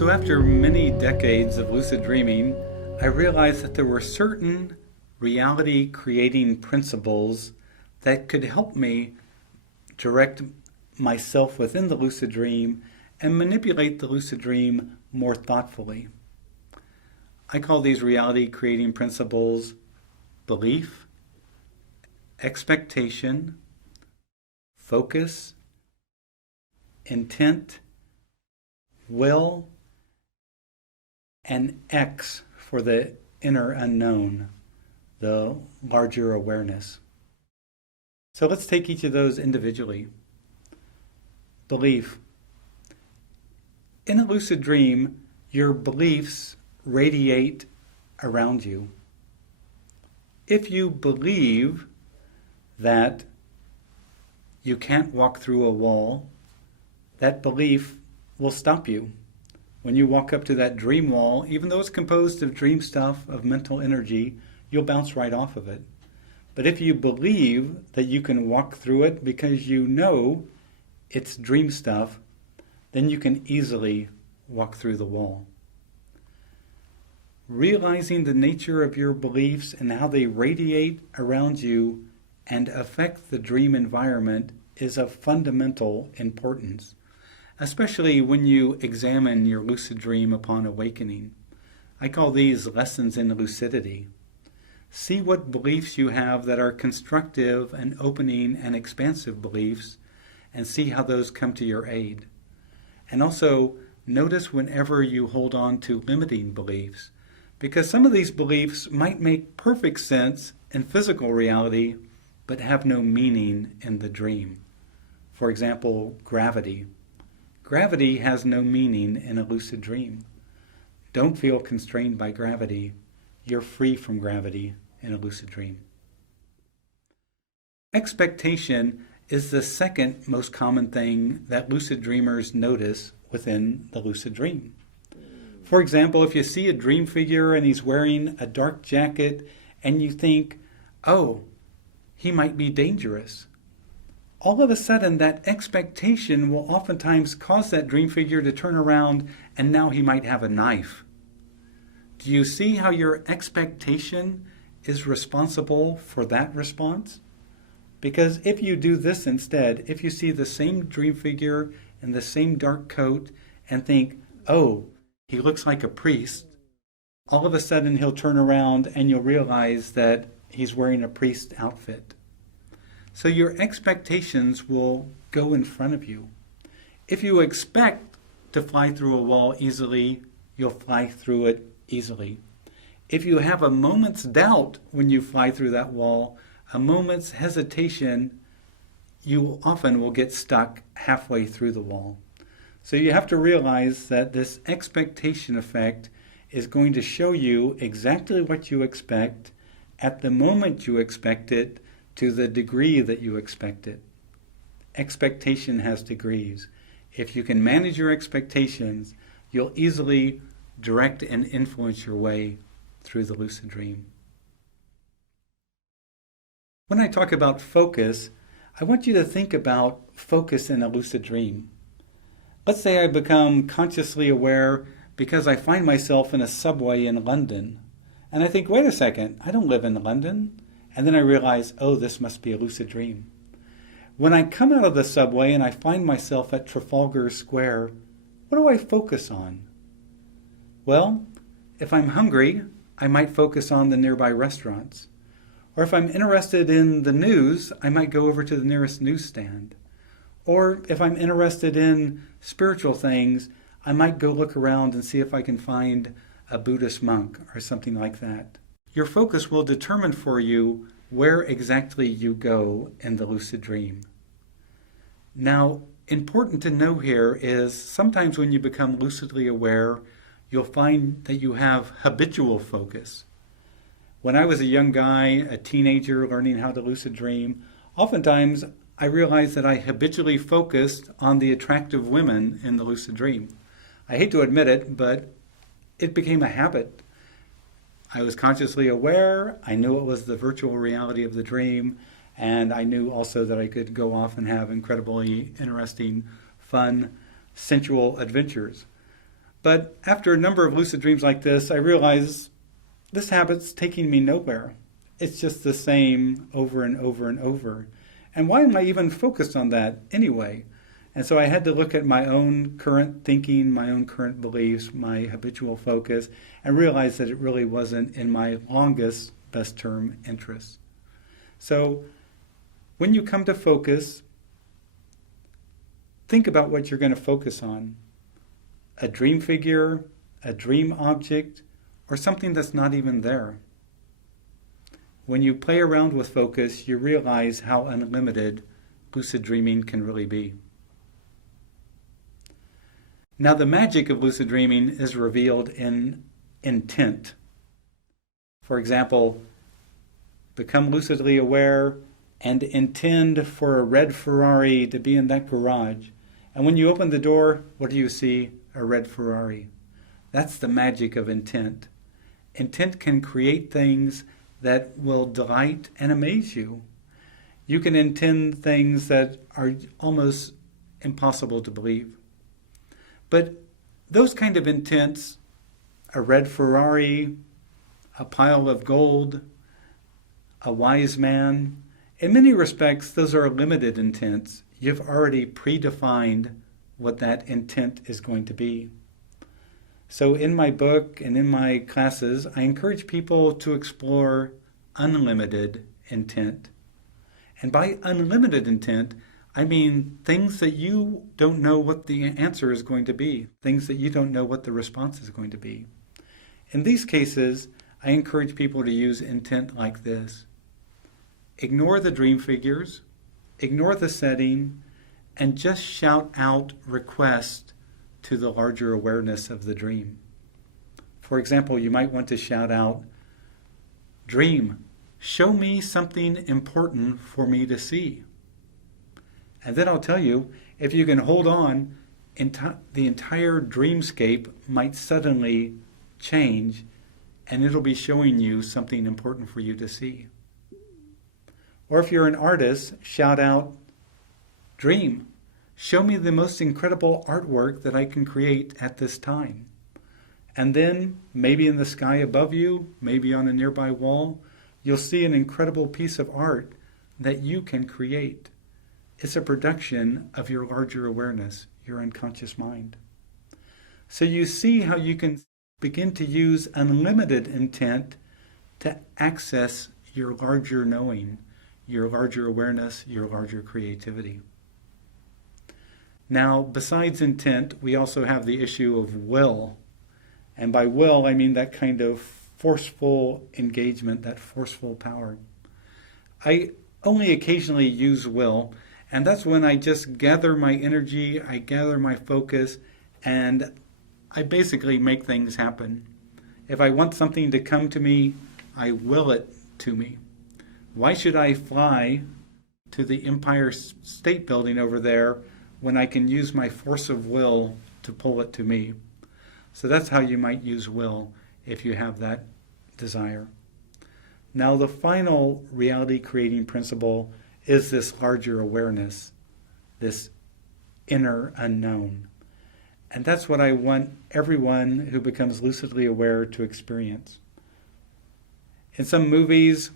So after many decades of lucid dreaming, I realized that there were certain reality-creating principles that could help me direct myself within the lucid dream and manipulate the lucid dream more thoughtfully. I call these reality-creating principles belief, expectation, focus, intent, will, and X for the inner unknown, the larger awareness. So let's take each of those individually. Belief. In a lucid dream, your beliefs radiate around you. If you believe that you can't walk through a wall, that belief will stop you. When you walk up to that dream wall, even though it's composed of dream stuff, of mental energy, you'll bounce right off of it. But if you believe that you can walk through it because you know it's dream stuff, then you can easily walk through the wall. Realizing the nature of your beliefs and how they radiate around you and affect the dream environment is of fundamental importance, especially when you examine your lucid dream upon awakening. I call these lessons in lucidity. See what beliefs you have that are constructive and opening and expansive beliefs, and see how those come to your aid. And also, notice whenever you hold on to limiting beliefs, because some of these beliefs might make perfect sense in physical reality, but have no meaning in the dream. For example, gravity. Gravity has no meaning in a lucid dream. Don't feel constrained by gravity. You're free from gravity in a lucid dream. Expectation is the second most common thing that lucid dreamers notice within the lucid dream. For example, if you see a dream figure and he's wearing a dark jacket and you think, oh, he might be dangerous, all of a sudden that expectation will oftentimes cause that dream figure to turn around and now he might have a knife. Do you see how your expectation is responsible for that response? Because if you do this instead, if you see the same dream figure in the same dark coat and think, oh, he looks like a priest, all of a sudden he'll turn around and you'll realize that he's wearing a priest outfit. So your expectations will go in front of you. If you expect to fly through a wall easily, you'll fly through it easily. If you have a moment's doubt when you fly through that wall, a moment's hesitation, you often will get stuck halfway through the wall. So you have to realize that this expectation effect is going to show you exactly what you expect at the moment you expect it, to the degree that you expect it. Expectation has degrees. If you can manage your expectations, you'll easily direct and influence your way through the lucid dream. When I talk about focus, I want you to think about focus in a lucid dream. Let's say I become consciously aware because I find myself in a subway in London. And I think, wait a second, I don't live in London. And then I realize, oh, this must be a lucid dream. When I come out of the subway and I find myself at Trafalgar Square, what do I focus on? Well, if I'm hungry, I might focus on the nearby restaurants. Or if I'm interested in the news, I might go over to the nearest newsstand. Or if I'm interested in spiritual things, I might go look around and see if I can find a Buddhist monk or something like that. Your focus will determine for you where exactly you go in the lucid dream. Now, important to know here is sometimes when you become lucidly aware, you'll find that you have habitual focus. When I was a young guy, a teenager learning how to lucid dream, oftentimes I realized that I habitually focused on the attractive women in the lucid dream. I hate to admit it, but it became a habit. I was consciously aware, I knew it was the virtual reality of the dream, and I knew also that I could go off and have incredibly interesting, fun, sensual adventures. But after a number of lucid dreams like this, I realized this habit's taking me nowhere. It's just the same over and over and over. And why am I even focused on that anyway? And so I had to look at my own current thinking, my own current beliefs, my habitual focus, and realize that it really wasn't in my longest, best term interest. So when you come to focus, think about what you're going to focus on. A dream figure, a dream object, or something that's not even there. When you play around with focus, you realize how unlimited lucid dreaming can really be. Now, the magic of lucid dreaming is revealed in intent. For example, become lucidly aware and intend for a red Ferrari to be in that garage. And when you open the door, what do you see? A red Ferrari. That's the magic of intent. Intent can create things that will delight and amaze you. You can intend things that are almost impossible to believe. But those kind of intents, a red Ferrari, a pile of gold, a wise man, in many respects, those are limited intents. You've already predefined what that intent is going to be. So in my book and in my classes, I encourage people to explore unlimited intent. And by unlimited intent, I mean things that you don't know what the answer is going to be, things that you don't know what the response is going to be. In these cases, I encourage people to use intent like this. Ignore the dream figures, ignore the setting, and just shout out request to the larger awareness of the dream. For example, you might want to shout out, "Dream, show me something important for me to see." And then I'll tell you, if you can hold on, the entire dreamscape might suddenly change, and it'll be showing you something important for you to see. Or if you're an artist, shout out, "Dream, show me the most incredible artwork that I can create at this time." And then, maybe in the sky above you, maybe on a nearby wall, you'll see an incredible piece of art that you can create. It's a production of your larger awareness, your unconscious mind. So you see how you can begin to use unlimited intent to access your larger knowing, your larger awareness, your larger creativity. Now, besides intent, we also have the issue of will. And by will, I mean that kind of forceful engagement, that forceful power. I only occasionally use will, and that's when I just gather my energy, I gather my focus, and I basically make things happen. If I want something to come to me, I will it to me. Why should I fly to the Empire State Building over there when I can use my force of will to pull it to me? So that's how you might use will if you have that desire. Now, the final reality-creating principle is this larger awareness, this inner unknown. And that's what I want everyone who becomes lucidly aware to experience. In some movies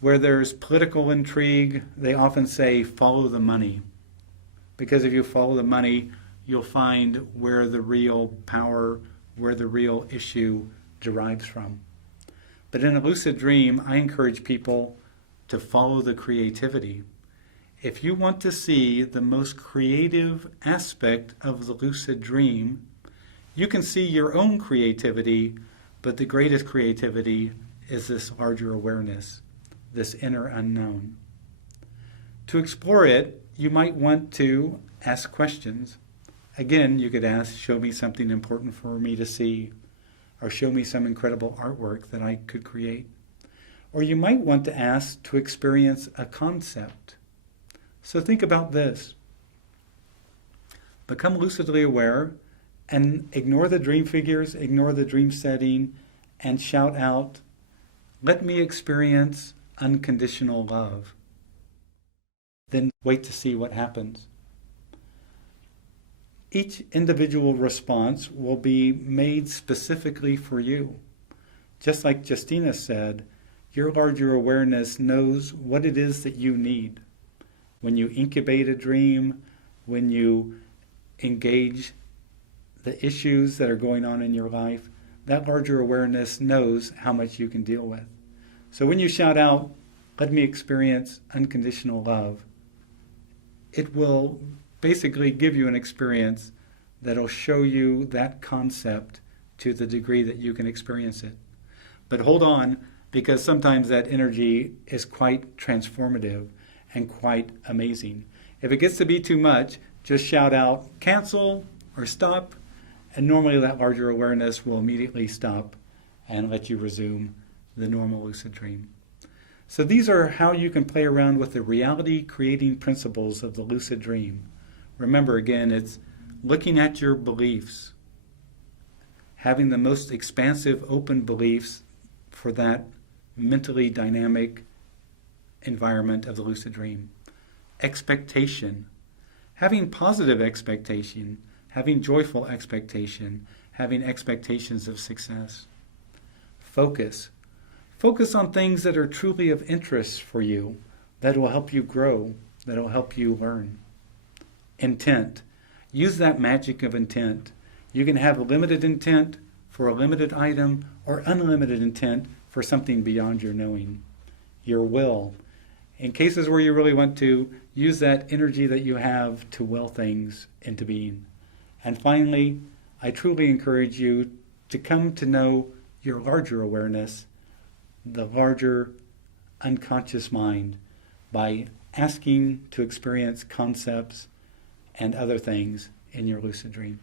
where there's political intrigue, they often say, follow the money. Because if you follow the money, you'll find where the real power, where the real issue derives from. But in a lucid dream, I encourage people to follow the creativity. If you want to see the most creative aspect of the lucid dream, you can see your own creativity, but the greatest creativity is this larger awareness, this inner unknown. To explore it, you might want to ask questions. Again, you could ask, show me something important for me to see, or show me some incredible artwork that I could create. Or you might want to ask to experience a concept. So think about this. Become lucidly aware and ignore the dream figures, ignore the dream setting, and shout out, let me experience unconditional love. Then wait to see what happens. Each individual response will be made specifically for you. Just like Justina said, your larger awareness knows what it is that you need. When you incubate a dream, when you engage the issues that are going on in your life, that larger awareness knows how much you can deal with. So when you shout out, "Let me experience unconditional love," it will basically give you an experience that'll show you that concept to the degree that you can experience it. But hold on, because sometimes that energy is quite transformative and quite amazing. If it gets to be too much, just shout out, "Cancel," or "Stop," and normally that larger awareness will immediately stop and let you resume the normal lucid dream. So these are how you can play around with the reality-creating principles of the lucid dream. Remember, again, it's looking at your beliefs, having the most expansive, open beliefs for that mentally dynamic environment of the lucid dream. Expectation, having positive expectation, having joyful expectation, having expectations of success. Focus. Focus on things that are truly of interest for you, that will help you grow, that will help you learn. Intent. Use that magic of intent. You can have a limited intent for a limited item or unlimited intent for something beyond your knowing. Your will. In cases where you really want to, use that energy that you have to will things into being. And finally, I truly encourage you to come to know your larger awareness, the larger unconscious mind, by asking to experience concepts and other things in your lucid dream.